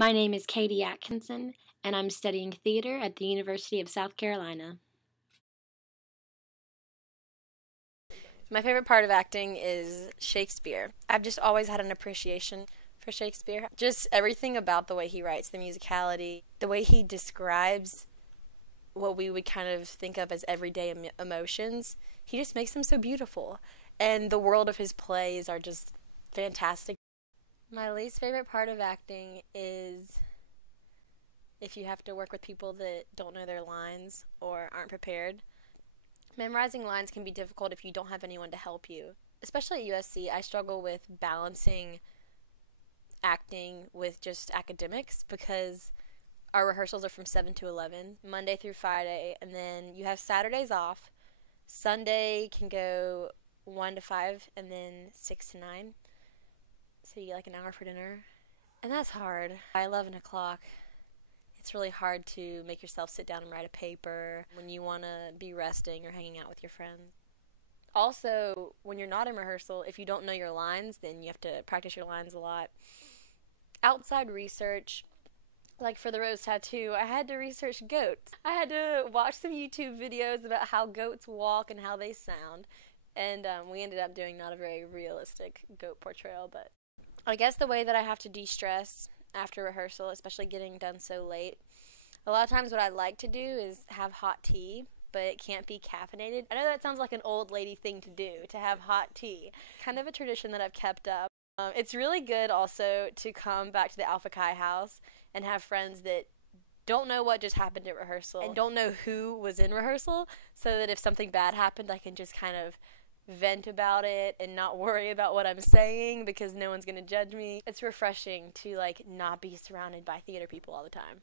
My name is Katie Atkinson, and I'm studying theater at the University of South Carolina. My favorite part of acting is Shakespeare. I've just always had an appreciation for Shakespeare. Just everything about the way he writes, the musicality, the way he describes what we would kind of think of as everyday emotions. He just makes them so beautiful. And the world of his plays are just fantastic. My least favorite part of acting is if you have to work with people that don't know their lines or aren't prepared. Memorizing lines can be difficult if you don't have anyone to help you. Especially at USC, I struggle with balancing acting with just academics because our rehearsals are from 7 to 11, Monday through Friday, and then you have Saturdays off. Sunday can go 1 to 5 and then 6 to 9. So you get like an hour for dinner. And that's hard. By 11 o'clock, it's really hard to make yourself sit down and write a paper when you want to be resting or hanging out with your friends. Also, when you're not in rehearsal, if you don't know your lines, then you have to practice your lines a lot. Outside research, like for the rose tattoo, I had to research goats. I had to watch some YouTube videos about how goats walk and how they sound. And we ended up doing not a very realistic goat portrayal, but I guess the way that I have to de-stress after rehearsal, especially getting done so late, a lot of times what I like to do is have hot tea, but it can't be caffeinated. I know that sounds like an old lady thing to do, to have hot tea. Kind of a tradition that I've kept up. It's really good also to come back to the Alpha Chi house and have friends that don't know what just happened at rehearsal and don't know who was in rehearsal, so that if something bad happened, I can just kind of vent about it and not worry about what I'm saying because no one's going to judge me. It's refreshing to not be surrounded by theater people all the time.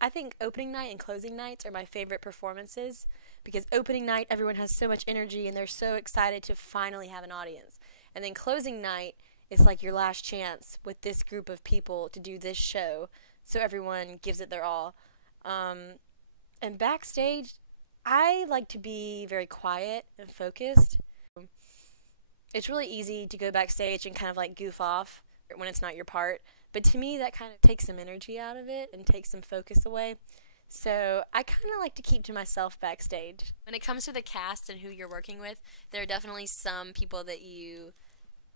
I think opening night and closing nights are my favorite performances because opening night everyone has so much energy and they're so excited to finally have an audience. And then closing night is like your last chance with this group of people to do this show, so everyone gives it their all. And backstage, I like to be very quiet and focused. It's really easy to go backstage and kind of goof off when it's not your part, but to me that kind of takes some energy out of it and takes some focus away. So I kind of like to keep to myself backstage. When it comes to the cast and who you're working with, there are definitely some people that you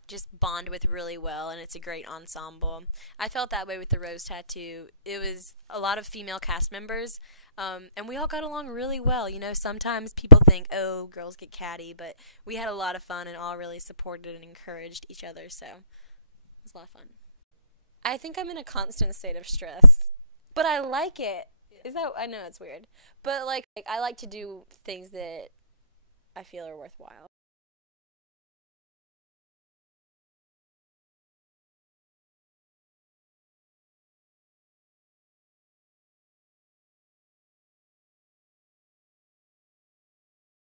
just bond with really well, and it's a great ensemble. I felt that way with the rose tattoo. It was a lot of female cast members, and we all got along really well. You know, sometimes people think, oh, girls get catty, but we had a lot of fun and all really supported and encouraged each other, so it was a lot of fun. I think I'm in a constant state of stress, but I like it. I know it's weird, but I like to do things that I feel are worthwhile.